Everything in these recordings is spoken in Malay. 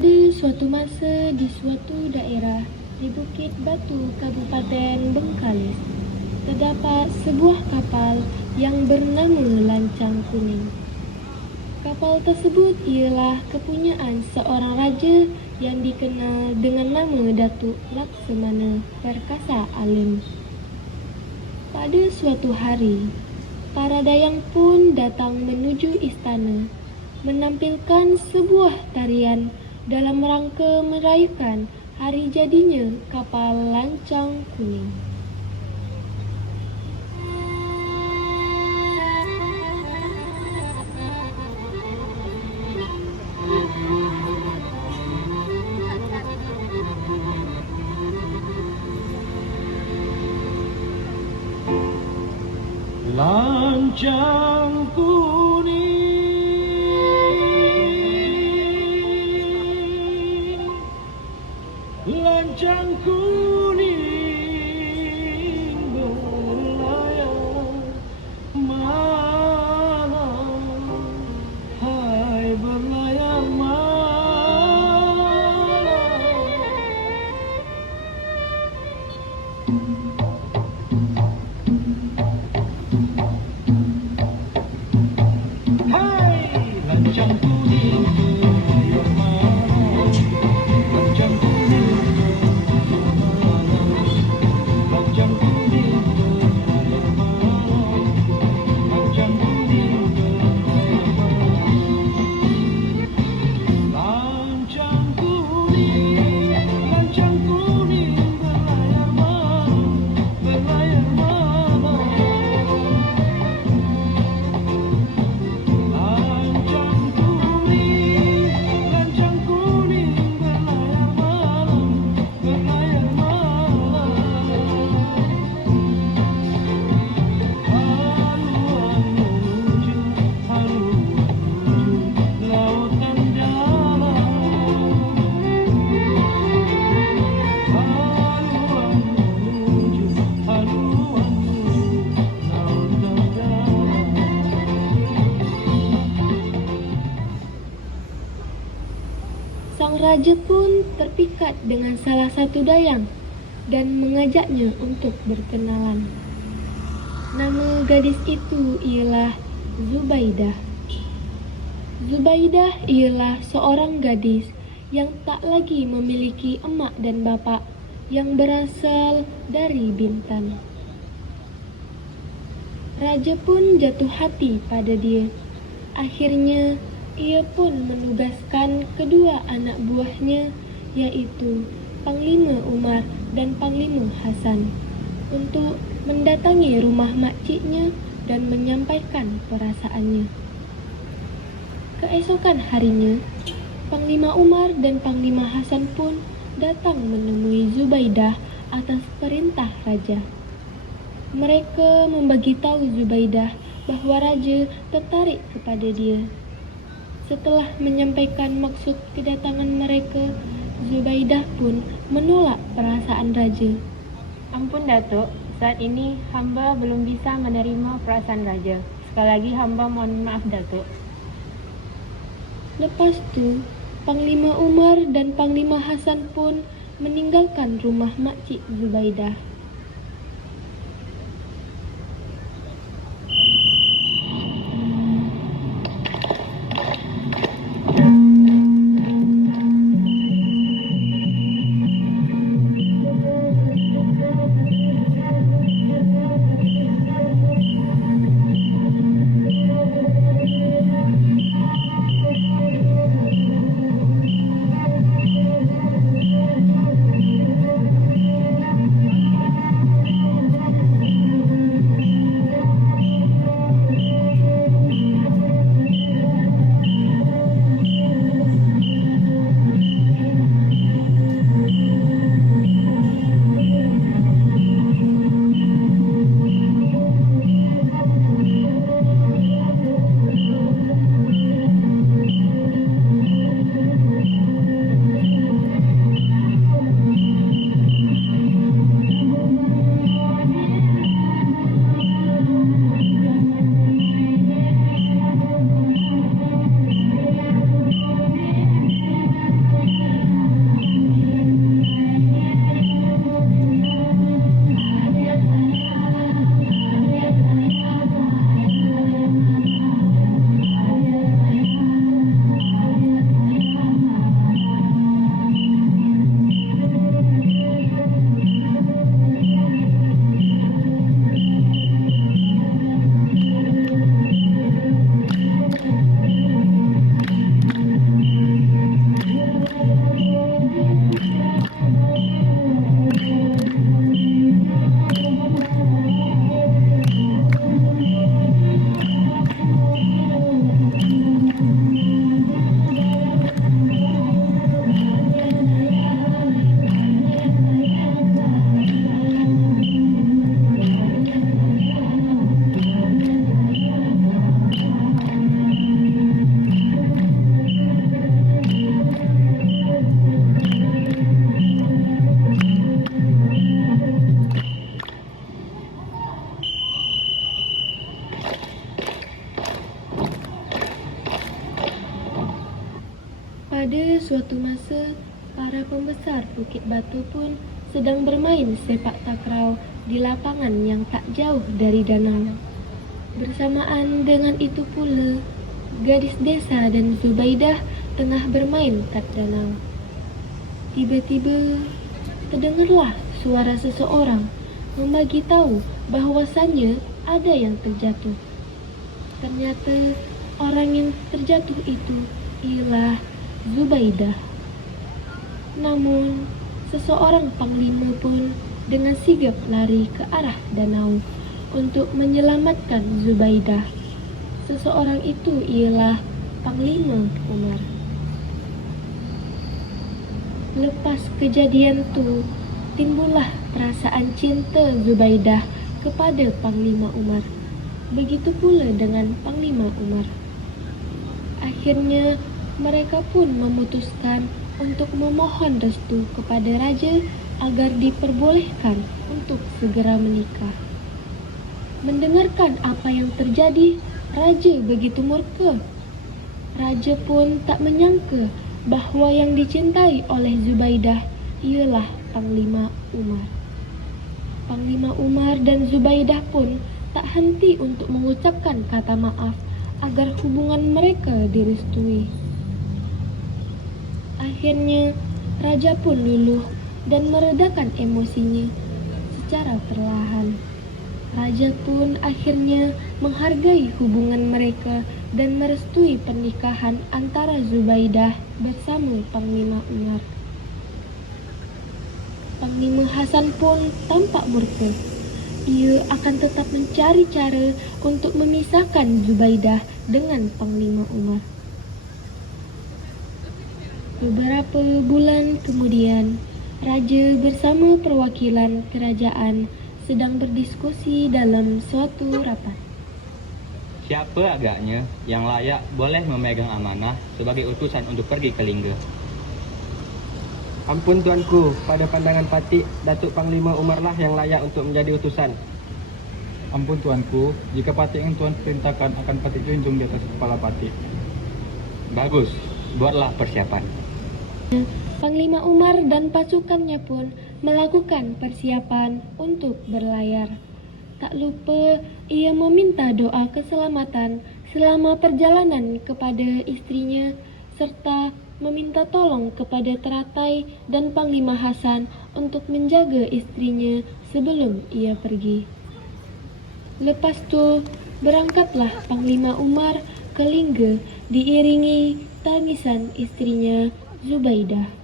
Pada suatu masa di suatu daerah di Bukit Batu, Kabupaten Bengkalis, terdapat sebuah kapal yang bernama Lancang Kuning. Kapal tersebut ialah kepunyaan seorang raja yang dikenal dengan nama Datuk Laksamana Perkasa Alim. Pada suatu hari, para dayang pun datang menuju istana menampilkan sebuah tarian dalam rangka merayakan hari jadinya kapal Lancang Kuning. Lancang kuning, lancang kuning berlayar malam, hai berlayar malam. Lancang kuning berlayar malam, lancang kuning berlayar malam, lancang kuning berlayar malam, lancang kuning berlayar malam. Lancang kuning, lancang kuning berlayar malam, berlayar malam. Sang raja pun terpikat dengan salah satu dayang dan mengajaknya untuk berkenalan. Nama gadis itu ialah Zubaidah. Zubaidah ialah seorang gadis yang tak lagi memiliki emak dan bapa yang berasal dari Bintan. Raja pun jatuh hati pada dia. Akhirnya, ia pun menugaskan kedua anak buahnya, iaitu Panglima Umar dan Panglima Hasan, untuk mendatangi rumah makciknya dan menyampaikan perasaannya. Keesokan harinya, Panglima Umar dan Panglima Hasan pun datang menemui Zubaidah atas perintah raja. Mereka memberitahu Zubaidah bahawa raja tertarik kepada dia. Setelah menyampaikan maksud kedatangan mereka, Zubaidah pun menolak perasaan raja. Ampun Datuk, saat ini hamba belum bisa menerima perasaan raja. Sekali lagi hamba mohon maaf Datuk. Lepas tu, Panglima Umar dan Panglima Hasan pun meninggalkan rumah makcik Zubaidah. Pada suatu masa, para pembesar Bukit Batu pun sedang bermain sepak takraw di lapangan yang tak jauh dari danau. Bersamaan dengan itu pula, gadis desa dan Zubaidah tengah bermain kat danau. Tiba-tiba, terdengarlah suara seseorang membagi tahu bahwasannya ada yang terjatuh. Ternyata orang yang terjatuh itu ialah Zubaidah. Namun, seseorang panglima pun dengan sigap lari ke arah danau untuk menyelamatkan Zubaidah. Seseorang itu ialah Panglima Umar. Lepas kejadian tu, timbullah perasaan cinta Zubaidah kepada Panglima Umar. Begitu pula dengan Panglima Umar. Akhirnya, mereka pun memutuskan untuk memohon restu kepada raja agar diperbolehkan untuk segera menikah. Mendengarkan apa yang terjadi, raja begitu murka. Raja pun tak menyangka bahawa yang dicintai oleh Zubaidah ialah Panglima Umar. Panglima Umar dan Zubaidah pun tak henti untuk mengucapkan kata maaf agar hubungan mereka direstui. Akhirnya, raja pun luluh dan meredakan emosinya secara perlahan. Raja pun akhirnya menghargai hubungan mereka dan merestui pernikahan antara Zubaidah bersama Panglima Umar. Panglima Hasan pun tampak murka. Ia akan tetap mencari cara untuk memisahkan Zubaidah dengan Panglima Umar. Beberapa bulan kemudian, raja bersama perwakilan kerajaan sedang berdiskusi dalam suatu rapat. Siapa agaknya yang layak boleh memegang amanah sebagai utusan untuk pergi ke Lingga? Ampun tuanku, pada pandangan Patik, Datuk Panglima Umarlah yang layak untuk menjadi utusan. Ampun tuanku, jika Patik yang tuan perintahkan akan Patik junjung di atas kepala Patik. Bagus, buatlah persiapan. Panglima Umar dan pasukannya pun melakukan persiapan untuk berlayar. Tak lupa ia meminta doa keselamatan selama perjalanan kepada istrinya serta meminta tolong kepada teratai dan Panglima Hasan untuk menjaga istrinya sebelum ia pergi. Lepas tu, berangkatlah Panglima Umar ke Lingga diiringi tangisan istrinya Zubaidah.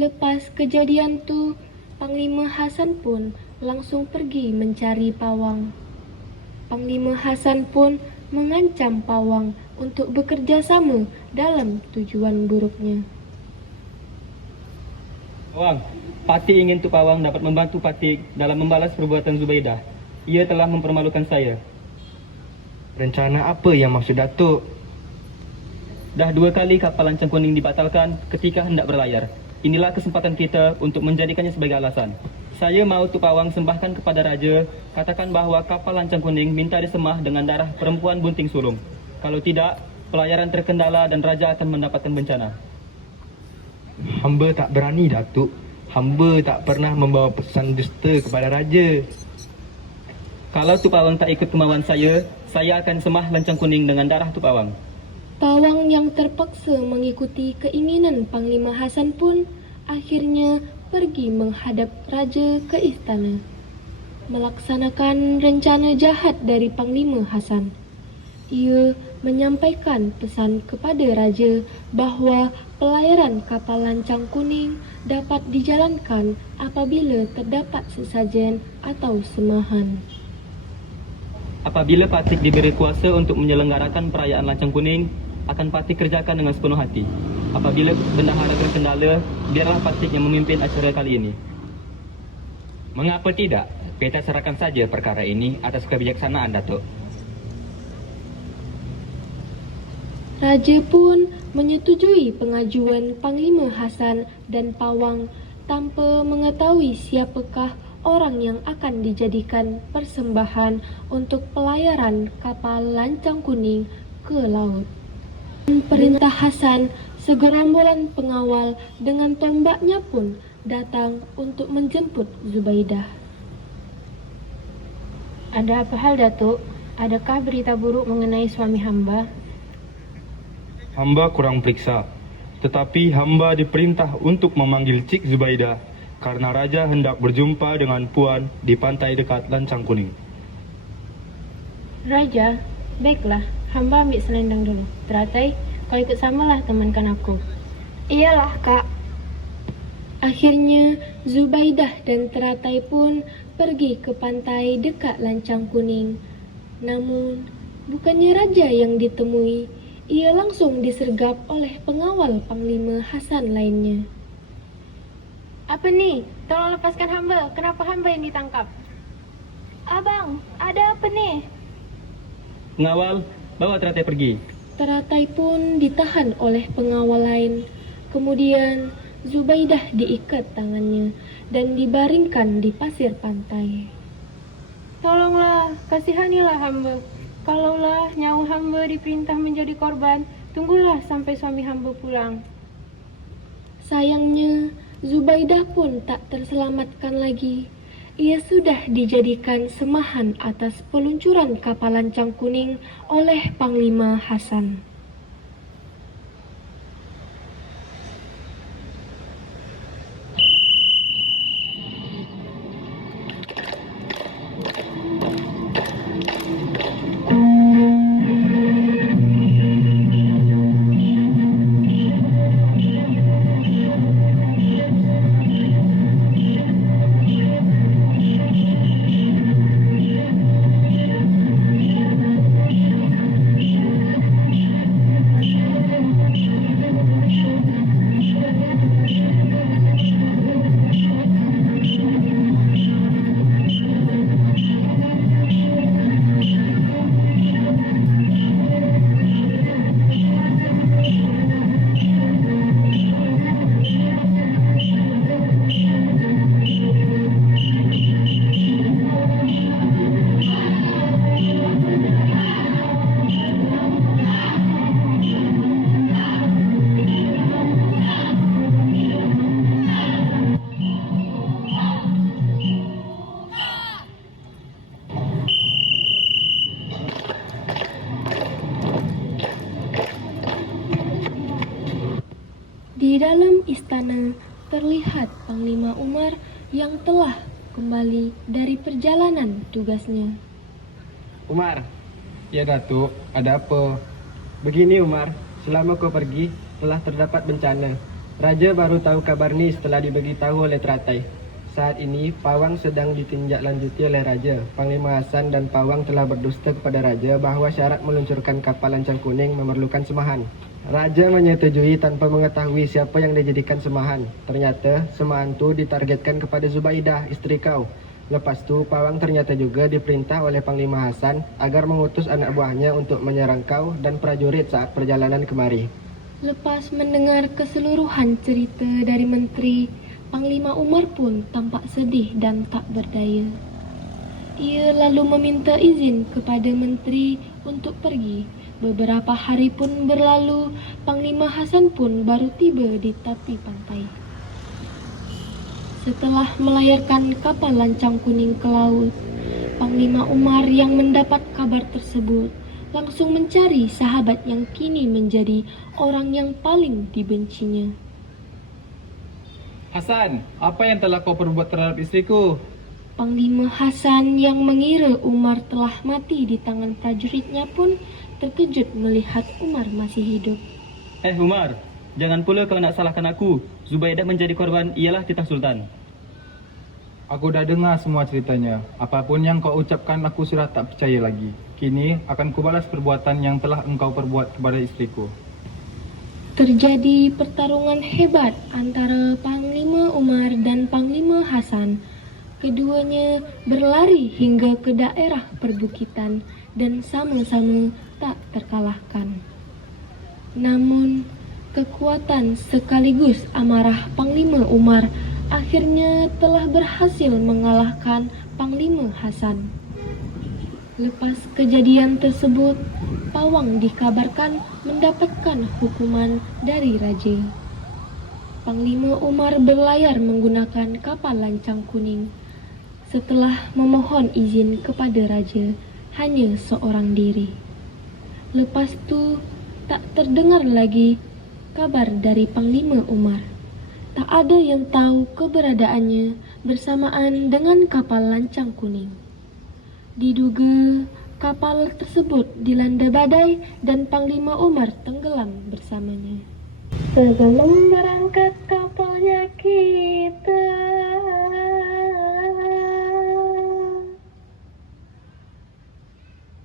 Lepas kejadian tu, Panglima Hasan pun langsung pergi mencari pawang. Panglima Hasan pun mengancam pawang untuk bekerja sama dalam tujuan buruknya. Pawang, Patih ingin Tuk Pawang dapat membantu Patih dalam membalas perbuatan Zubaidah. Ia telah mempermalukan saya. Rencana apa yang maksud Datuk? Dah 2 kali kapal lancang kuning dibatalkan ketika hendak berlayar. Inilah kesempatan kita untuk menjadikannya sebagai alasan. Saya mahu Tuk Pawang sembahkan kepada Raja, katakan bahawa kapal lancang kuning minta disemah dengan darah perempuan bunting sulung. Kalau tidak, pelayaran terkendala dan Raja akan mendapatkan bencana. Hamba tak berani, Datuk. Hamba tak pernah membawa pesan dusta kepada Raja. Kalau Tuk Pawang tak ikut kemauan saya akan semah lancang kuning dengan darah Tuk Pawang. Pawang yang terpaksa mengikuti keinginan Panglima Hasan pun akhirnya pergi menghadap Raja ke istana, melaksanakan rencana jahat dari Panglima Hasan. Ia menyampaikan pesan kepada Raja bahawa pelayaran kapal lancang kuning dapat dijalankan apabila terdapat sesajen atau semahan. Apabila Patih diberi kuasa untuk menyelenggarakan perayaan lancang kuning, akan Patih kerjakan dengan sepenuh hati. Apabila bendahara terkendala, biarlah Patih yang memimpin acara kali ini. Mengapa tidak? Kita serahkan saja perkara ini atas kebijaksanaan, Datuk. Raja pun menyetujui pengajuan Panglima Hasan dan Pawang tanpa mengetahui siapakah orang yang akan dijadikan persembahan untuk pelayaran kapal lancang kuning ke laut. Perintah Hasan, segerombolan pengawal dengan tombaknya pun datang untuk menjemput Zubaidah. Ada apa hal, Datuk? Adakah berita buruk mengenai suami hamba? Hamba kurang periksa, tetapi hamba diperintah untuk memanggil Cik Zubaidah karena Raja hendak berjumpa dengan Puan di pantai dekat Lancang Kuning. Raja, baiklah, hamba ambil selendang dulu. Teratai, kau ikut samalah temankan aku. Iyalah, Kak. Akhirnya Zubaidah dan Teratai pun pergi ke pantai dekat Lancang Kuning. Namun, bukannya Raja yang ditemui, ia langsung disergap oleh pengawal Panglima Hasan lainnya. Apa ni? Tolong lepaskan hamba. Kenapa hamba yang ditangkap? Abang, ada apa ni? Pengawal, bawa Teratai pergi. Teratai pun ditahan oleh pengawal lain. Kemudian Zubaidah diikat tangannya dan dibaringkan di pasir pantai. Tolonglah, kasihanilah hamba. Kalaulah nyawa hamba diperintah menjadi korban, tunggulah sampai suami hamba pulang. Sayangnya, Zubaidah pun tak terselamatkan lagi. Ia sudah dijadikan semahan atas peluncuran kapal lancang kuning oleh Panglima Hasan. Di dalam istana terlihat Panglima Umar yang telah kembali dari perjalanan tugasnya. Umar. Ya, Datuk. Ada apa? Begini, Umar. Selama kau pergi, telah terdapat bencana. Raja baru tahu kabar ni setelah diberitahu oleh Teratai. Saat ini, Pawang sedang ditindaklanjuti oleh Raja. Panglima Hasan dan Pawang telah berdusta kepada Raja bahwa syarat meluncurkan kapal lancang kuning memerlukan semahan. Raja menyetujui tanpa mengetahui siapa yang dijadikan semahan. Ternyata, semahan itu ditargetkan kepada Zubaidah, istri kau. Lepas tu, Pawang ternyata juga diperintah oleh Panglima Hasan agar mengutus anak buahnya untuk menyerang kau dan prajurit saat perjalanan kemari. Lepas mendengar keseluruhan cerita dari menteri, Panglima Umar pun tampak sedih dan tak berdaya. Ia lalu meminta izin kepada menteri untuk pergi. Beberapa hari pun berlalu, Panglima Hasan pun baru tiba di tepi pantai. Setelah melayarkan kapal lancang kuning ke laut, Panglima Umar yang mendapat kabar tersebut langsung mencari sahabat yang kini menjadi orang yang paling dibencinya. Hasan, apa yang telah kau perbuat terhadap istriku? Panglima Hasan yang mengira Umar telah mati di tangan prajuritnya pun terkejut melihat Umar masih hidup. Umar, jangan pula kau nak salahkan aku. Zubaidah menjadi korban ialah titah Sultan. Aku dah dengar semua ceritanya. Apapun yang kau ucapkan aku sudah tak percaya lagi. Kini akan kubalas perbuatan yang telah engkau perbuat kepada istriku. Terjadi pertarungan hebat antara Panglima Umar dan Panglima Hasan. Keduanya berlari hingga ke daerah perbukitan dan sama-sama tak terkalahkan. Namun, kekuatan sekaligus amarah Panglima Umar akhirnya telah berhasil mengalahkan Panglima Hasan. Lepas kejadian tersebut, Pawang dikabarkan mendapatkan hukuman dari Raja. Panglima Umar berlayar menggunakan kapal lancang kuning. Setelah memohon izin kepada Raja, hanya seorang diri. Lepas tu, tak terdengar lagi kabar dari Panglima Umar. Tak ada yang tahu keberadaannya bersamaan dengan kapal lancang kuning. Diduga kapal tersebut dilanda badai dan Panglima Umar tenggelam bersamanya. Sebelum berangkat kapalnya kita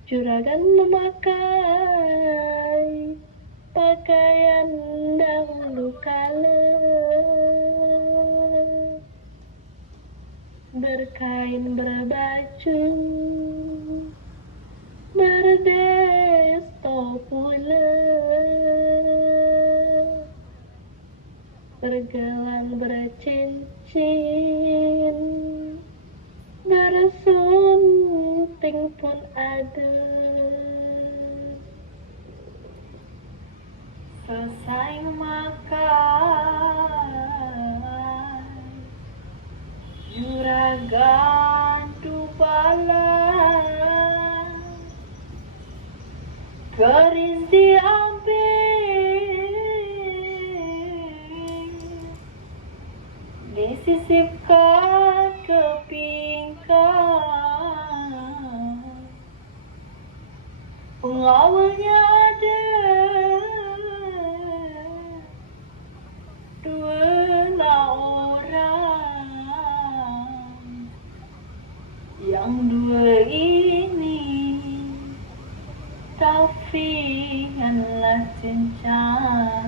juragan memakai pakaian dahulu kala, berkain berbaju berdesto pula, bergelang bercincin bersunting pun ada. Selesai makan, juragan dubalan, keris diambil, disisipkan ke pinggang, pengawalnya ada 2 orang, yang 2 ini Taufiq dan Cincang.